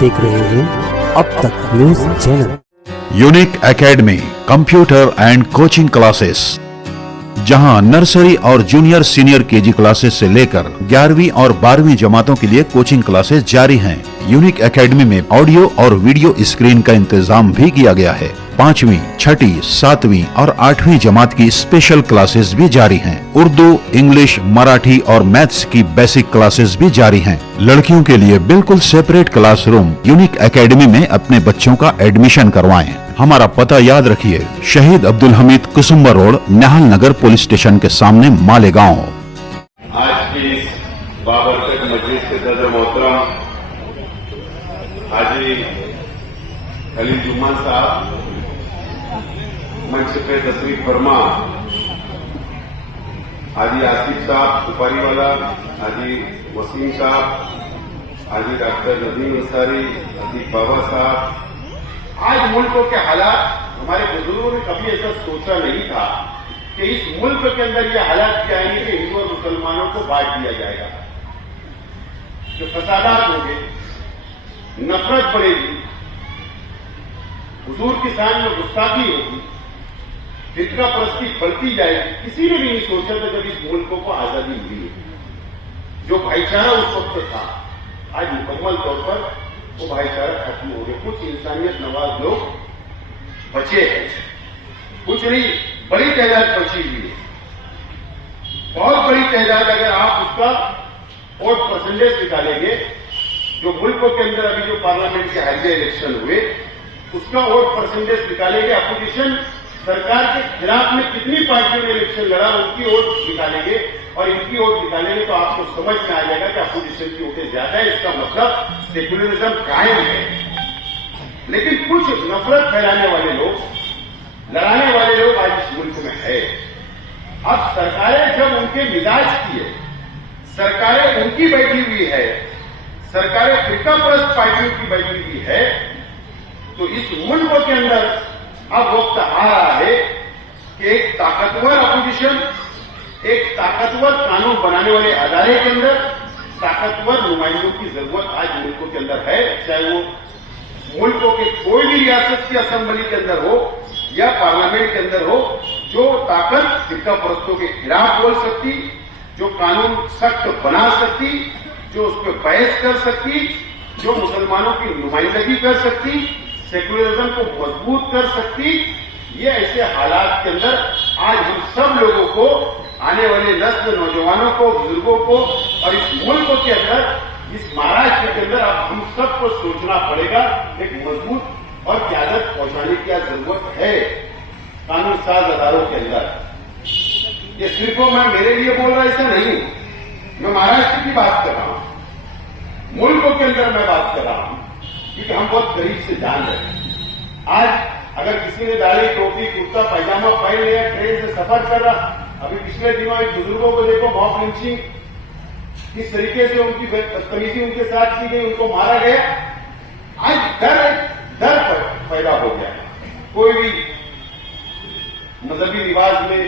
देख रहे हैं अब तक news channel. Unique academy computer and coaching classes, जहां नर्सरी और जूनियर सीनियर केजी क्लासेस से लेकर 11वीं और 12वीं जमातों के लिए कोचिंग क्लासेस जारी हैं। यूनिक एकेडमी में ऑडियो और वीडियो स्क्रीन का इंतजाम भी किया गया है। 5वीं, 6ठी, 7वीं और 8वीं जमात की स्पेशल क्लासेस भी जारी हैं। उर्दू, इंग्लिश, मराठी और मैथ्स की बेसिक क्लासेस भी जारी हैं। लड़कियों के लिए बिल्कुल सेपरेट क्लासरूम। यूनिक एकेडमी में अपने बच्चों का एडमिशन करवाएं। हमारा पता याद रखिए, शहीद अब्दुल हमीद कुसुम्बा रोड, निहाल नगर पुलिस स्टेशन के सामने, मालेगांव। आज की इस बाबरकत मजलिस के सदर मोहतरम हाजी खलील जुम्मन साहब, मंच पे तशरीफ फरमा, हाजी आसिफ साहब सुपारी वाला, हाजी वसीम साहब, हाजी डॉक्टर नदीम अंसारी, अतीक बाबा साहब। आज मुल्कों के हालात, हमारे बुजुर्गों ने कभी ऐसा सोचा नहीं था कि इस मुल्क के अंदर ये हालात क्या आएंगे कि हिंदू और मुसलमानों को बांट दिया जाएगा, जो फसादात होंगे, नफरत बढ़ेगी, हुजूर की शान में गुस्ताखी होगी, फिक्रा परस्ती बढ़ती जाएगी। किसी ने भी नहीं सोचा था जब इस मुल्कों को आजादी मिली है। जो भाईचारा उस वक्त था, आज मुकम्मल तौर पर वो भाईचारा खत्म हो गया। कुछ इंसानियत नवाज लोग बचे हैं, कुछ नहीं, बड़ी तादाद बची हुई है, बहुत बड़ी तादाद। अगर आप उसका वोट परसेंटेज निकालेंगे, जो मुल्कों के अंदर अभी जो पार्लियामेंट के हालिया इलेक्शन हुए, उसका वोट परसेंटेज निकालेंगे, अपोजिशन सरकार के खिलाफ में कितनी पार्टियों ने इलेक्शन लड़ा, उनकी वोट निकालेंगे और इनकी वोट निकालेंगे, तो आपको समझ में आ जाएगा कि अपोजिशन की वोटें ज्यादा है। इसका मतलब सेक्युलरिज्म कायम है। लेकिन कुछ नफरत फैलाने वाले लोग, लड़ाने वाले लोग आज इस मुल्क में है। अब सरकारें जब उनके मिजाज की है, सरकारें उनकी बैठी हुई है, सरकारें फिरका परस्त पार्टियों की बैठी हुई है, तो इस मुल्क के अंदर अब वक्त आ रहा है कि एक ताकतवर अपोजिशन, एक ताकतवर कानून बनाने वाले अदारे के अंदर ताकतवर नुमाइंदों की जरूरत आज मुल्कों के अंदर है। चाहे वो मुल्कों के कोई भी रियासत की असेंबली के अंदर हो या पार्लियामेंट के अंदर हो, जो ताकत फिरका परस्तों के खिलाफ बोल सकती, जो कानून सख्त बना सकती, जो उस पर बहस कर सकती, जो मुसलमानों की नुमाइंदगी कर सकती, सेकुलरिज्म को मजबूत कर सकती। ये ऐसे हालात के अंदर आज हम सब लोगों को, आने वाले नस्ल, नौजवानों को, बुजुर्गों को और इस मुल्क के अंदर, इस महाराष्ट्र के अंदर अब हम सबको सोचना पड़ेगा, एक मजबूत और क्यादत पहुंचाने की जरूरत है कानून साज अदारों के अंदर। ये सिर्फ मैं मेरे लिए बोल रहा, ऐसा नहीं, मैं महाराष्ट्र की बात कर रहा हूं, मुल्कों के अंदर मैं बात कर रहा हूं, क्योंकि हम बहुत करीब से जान रहे हैं। आज अगर किसी ने दाढ़ी, टोपी, कुर्ता पैजामा पहन लिया, ट्रेन से सफर कर रहा, अभी पिछले दिनों एक बुजुर्गों को देखो, मॉब लिंचिंग किस तरीके से उनकी बदतमीजी उनके साथ की गई, उनको मारा गया। आज डर पैदा हो गया। कोई भी मजहबी रिवाज में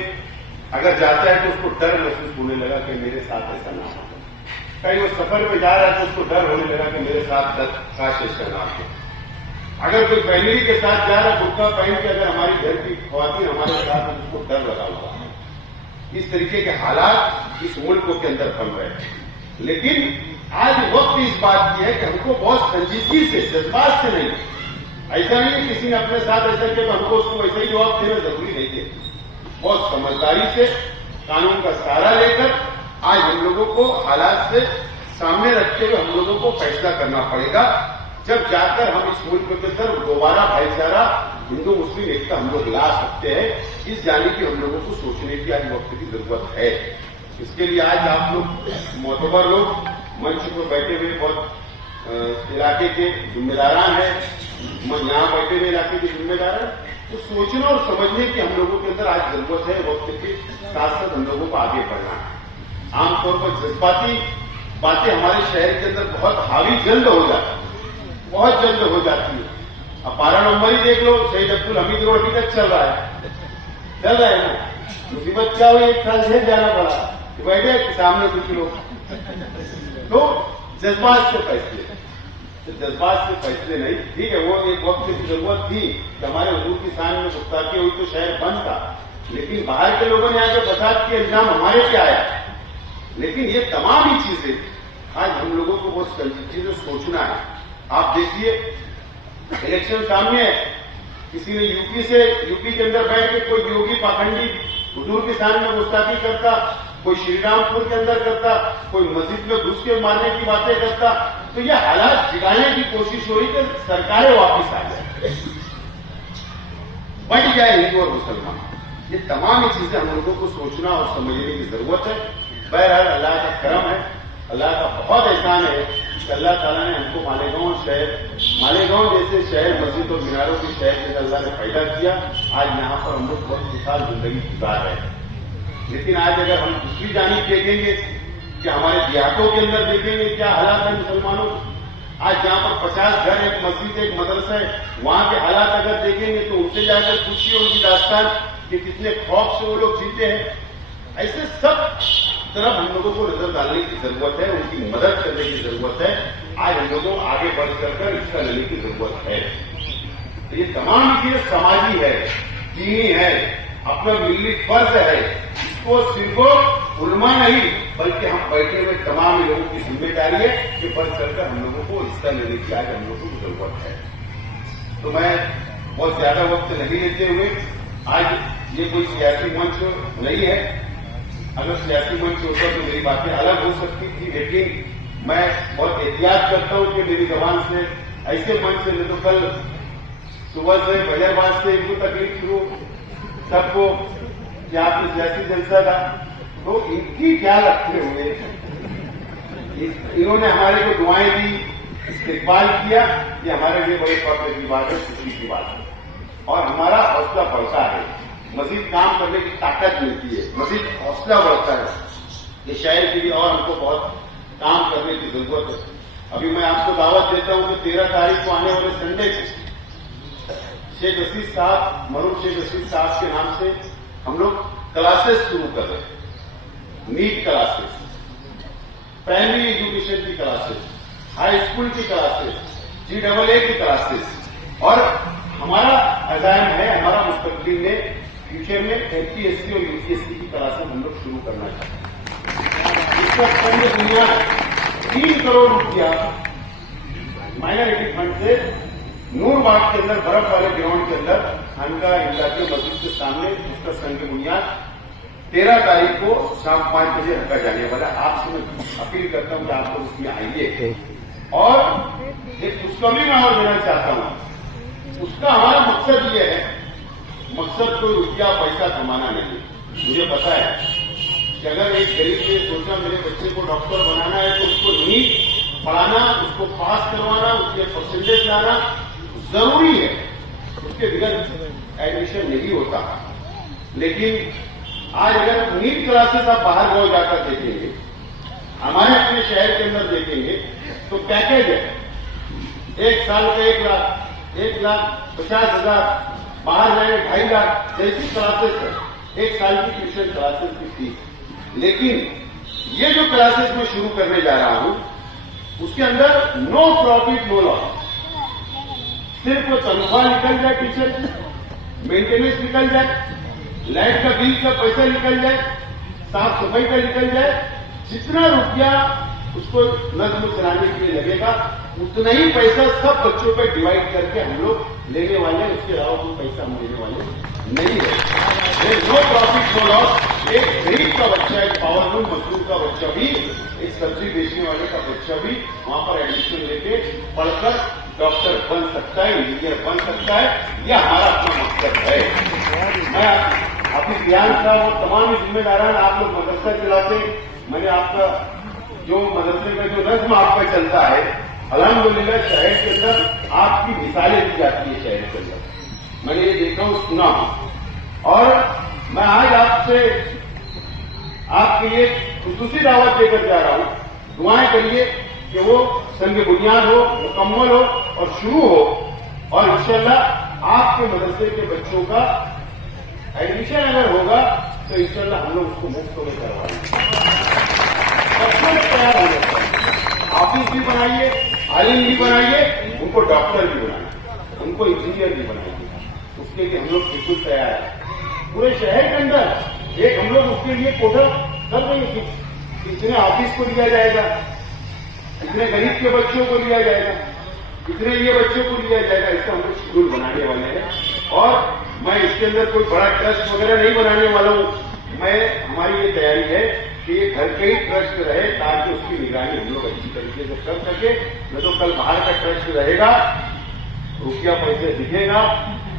अगर जाता है तो उसको डर महसूस होने लगा कि मेरे साथ ऐसा ना हो। कहीं वो सफर में जा रहा है तो उसको डर होने लगा कि मेरे साथ काश ऐसा ना हो। अगर कोई फैमिली के साथ जा रहा, बुर्का पहन के अगर हमारी घर की ख्वातीन हमारे साथ है, उसको डर लगा हुआ है। इस तरीके के हालात इस मुल्क के अंदर बन रहे हैं। लेकिन आज वक्त इस बात की है कि हमको बहुत संजीदगी से, जज्बात से नहीं, ऐसा नहीं किसी ने अपने साथ ऐसा किया तो हमको उसको वैसा ही जवाब देना जरूरी नहीं है। बहुत समझदारी से, कानून का सहारा लेकर आज हम लोगों को हालात से सामने रखते हुए हम लोगों को फैसला करना पड़ेगा, जब जाकर हम इस मुल्क के अंदर दोबारा भाईचारा, हिंदू मुस्लिम एकता हम लोग ला सकते हैं। इस जाने की हम लोगों को सोचने की आज वक्त की जरूरत है। इसके लिए आज आप लोग मोतबर लोग मंच पर बैठे हुए बहुत इलाके के जिम्मेदारान हैं, यहाँ बैठे हुए इलाके के जिम्मेदार हैं, तो सोचने और समझने की हम लोगों के अंदर आज जरूरत है। वक्त के साथ साथ हम लोगों को आगे बढ़ना है। आमतौर पर जज्बाती बातें हमारे शहर के अंदर बहुत हावी जल्द हो जाती है, बहुत जल्द हो जाती है। अब 12 नंबर ही देख लो, शहीद अब्दुल हमीद रोड अभी तक चल रहा है ना। मुसीबत क्या हुई, 1 साल जेल जाना पड़ा, बैठे सामने कुछ लोग, तो जज्बात से फैसले। तो जज्बात से फैसले नहीं। ठीक है, वो एक वक्त की जरूरत थी कि हमारे हुजूर की शान में गुस्ताखी हुई तो शहर बंद था, लेकिन बाहर के लोगों ने आके फसाद के इल्जाम हमारे पे आया। लेकिन ये तमाम ही चीजें आज हम लोगों को बहुत संजीदगी से सोचना है। आप देखिए, इलेक्शन सामने है, किसी ने यूपी के अंदर बैठ के कोई योगी पाखंडी हुजूर की शान में गुस्ताखी करता, कोई श्रीरामपुर के अंदर करता, कोई मस्जिद में घुस के मारने की बातें करता। तो ये हालात जिगाने की कोशिश हो रही कि सरकारें वापिस आ जाए, बढ़ जाए हिंदू और मुसलमान। ये तमाम ही चीजें हम लोगों को सोचना और समझने की जरूरत है। बहरहाल अल्लाह का करम है, अल्लाह का बहुत एहसान है कि अल्लाह ताला ने हमको मालेगांव जैसे शहर, मस्जिद और मीनारों के शहर से अल्लाह ने पैदा किया। आज यहाँ पर हम लोग बहुत खुशहाल जिंदगी गुजार रहे हैं। लेकिन आज अगर हम दूसरी जानिब देखेंगे कि हमारे देहातों के अंदर देखेंगे क्या हालात है मुसलमानों, आज जहां पर 50 घर, एक मस्जिद, एक मदरसा है, वहां के हालात अगर देखेंगे तो उनसे जाकर पूछिए उनकी दास्तान कि कितने खौफ से वो लोग जीते हैं। ऐसे सब तरफ हम लोगों को नजर डालने की जरूरत है, उनकी मदद करने की जरूरत है। आज हम लोगों को आगे बढ़ कर हिस्सा लेने की जरूरत है। तो ये तमाम चीजें समाजी है, दीनी है, अपना मिली फर्ज है। इसको सिर्फ उलमा नहीं बल्कि हम बैठे हुए तमाम लोगों की जिम्मेदारी है कि बढ़ चढ़कर हम लोगों को हिस्सा लेने की आज हम लोगों को जरूरत है। तो मैं बहुत ज्यादा वक्त नहीं लेते हुए, आज ये कोई सियासी मंच नहीं है। अगर सियासी मंच होता तो मेरी बातें अलग हो सकती थी, लेकिन मैं बहुत एहतियात करता हूं कि मेरी जबान से ऐसे मंच से, नहीं तो कल सुबह से बजरबाज से इनको तकलीफ शुरू सबको कि आपकी सियासी जलसा था, तो इनकी क्या रखते हुए इन्होंने हमारे को दुआएं दी, इस्तेकबाल किया। ये हमारे लिए बड़े फख्र की बात है, खुशी की बात है और हमारा हौसला बढ़ता है। मजीद काम करने की ताकत मिलती है, मजीद हौसला बढ़ता है। ये शहर के लिए और हमको बहुत काम करने की जरूरत है। अभी मैं आपको दावत देता हूं कि 13 तारीख को आने वाले संडे को शेख रशीद साहब, मरूम शेख रशीद साहब के नाम से हम लोग क्लासेस शुरू कर रहे हैं। नीट क्लासेस, प्राइमरी एजुकेशन की क्लासेस, हाई स्कूल की क्लासेस, GAA की क्लासेस। और हमारा अज़ाम है, हमारा मुस्तकबिल में फ्यूचर में MPSC और UPSC की क्लासेस हम लोग शुरू करना चाहते हैं। इसका फंड दुनिया 3 करोड़ रुपया माइनॉरिटी फंड से नूरबाग के अंदर, बर्फ वाले ग्राउंड के अंदर, खानका इलाके मस्जिद के सामने उसका संग बुनियाद 13 तारीख को शाम 5 बजे रखा जाने वाला। आपसे मैं अपील करता हूं कि आप लोग उसमें आइए। और एक खुशखबरी मैं और देना चाहता हूं। उसका हमारा मकसद ये है, मकसद कोई रुपया पैसा कमाना नहीं। मुझे पता है कि अगर एक गरीब ने सोचा मेरे बच्चे को डॉक्टर बनाना है तो उसको नीट पढ़ाना, उसको पास करवाना, उसके परसेंटेज लाना जरूरी है, उसके बगैर एडमिशन नहीं होता। लेकिन आज अगर नीट क्लासेस आप बाहर गांव जाकर देखेंगे, हमारे अपने शहर के अंदर देखेंगे तो पैकेज है 1 साल का 1,50,000, बाहर जाएंगे 2.5 लाख जैसी क्लासेस है, 1 साल की ट्यूशन क्लासेस की फीस। लेकिन ये जो क्लासेस मैं शुरू करने जा रहा हूं उसके अंदर नो प्रॉफिट नो लॉस, सिर्फ वो तनख्वाह निकल जाए टीचर की, मेंटेनेंस निकल जाए, लाइट का बिल का पैसा निकल जाए, साफ सफाई का निकल जाए, जितना रुपया उसको नज्म चलाने के लिए लगेगा उतना ही पैसा सब बच्चों पर डिवाइड करके हम लोग लेने वाले हैं। उसके अलावा कोई पैसा हम लेने वाले नहीं है। No profit no loss. एक गरीब का बच्चा, एक पावरलूम मजदूर का बच्चा भी, एक सब्जी बेचने वाले का बच्चा भी वहां पर एडमिशन लेके पढ़कर डॉक्टर बन सकता है, इंजीनियर बन सकता है। यह हमारा अपना मकसद है। मैं आपकी ध्यान था वो तमाम जिम्मेदारान, आप लोग मदरसा चलाते, मैंने आपका जो मदरसे में जो नज्म आपका चलता है, अल्हम्दुलिल्लाह शहर के अंदर आपकी मिसालें दी जाती है शहर के अंदर, मैंने ये देखा हूं, सुना हूं। और मैं आज आपसे आपके लिए खुसूसी दावत देकर जा रहा हूं। दुआएं करिए कि वो संग बुनियाद हो, मुकम्मल हो और शुरू हो, और इंशाल्लाह आपके मदरसे के बच्चों का एडमिशन अगर होगा तो इंशाल्लाह हम लोग उसको मुफ्त में करवाएंगे। बच्चों में तैयार हो जाता है, ऑफिस भी बनाइए, आलिम भी बनाइए, उनको डॉक्टर भी बनाइए, उनको इंजीनियर भी बनाइए। उसके लिए हम लोग बिल्कुल तैयार हैं। पूरे शहर के अंदर एक हम लोग उसके लिए कोटा कर देंगे। कितने ऑफिस को लिया जाएगा, कितने गरीब के बच्चों को लिया जाएगा, कितने ये बच्चों को लिया जाएगा, इसका हम लोग शेड्यूल बनाने वाले हैं। और मैं इसके अंदर कोई बड़ा ट्रस्ट वगैरह नहीं बनाने वाला हूं। हमारी ये तैयारी है कि ये घर के ही ट्रस्ट रहे, ताकि उसकी निगरानी हम लोग अच्छी तरीके से कर सके। न तो कल बाहर का ट्रस्ट रहेगा, रुपया पैसे दिखेगा,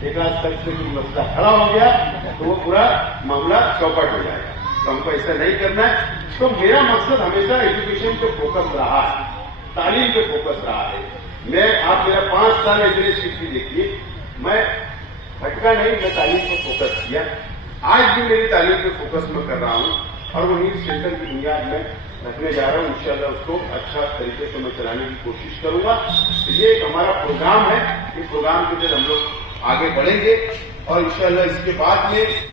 एक आध तक से कोई मसला खड़ा हो गया तो वो पूरा मामला चौपट हो जाएगा। तो हमको ऐसा नहीं करना है। तो मेरा मकसद हमेशा एजुकेशन पे फोकस रहा है, तालीम पे फोकस रहा है। आप मेरा 5 साल एवरेज हिस्ट्री देखिए, मैं भटका नहीं, मैं तालीम पर फोकस किया। आज भी मेरी तालीम पे फोकस मैं कर रहा हूं और वही सेंटर की बुनियाद में रखने जा रहा हूं। इंशाल्लाह उसको अच्छा तरीके से मैं चलाने की कोशिश करूंगा। ये एक हमारा प्रोग्राम है, इस प्रोग्राम के तहत हम लोग आगे बढ़ेंगे और इंशाल्लाह इसके बाद में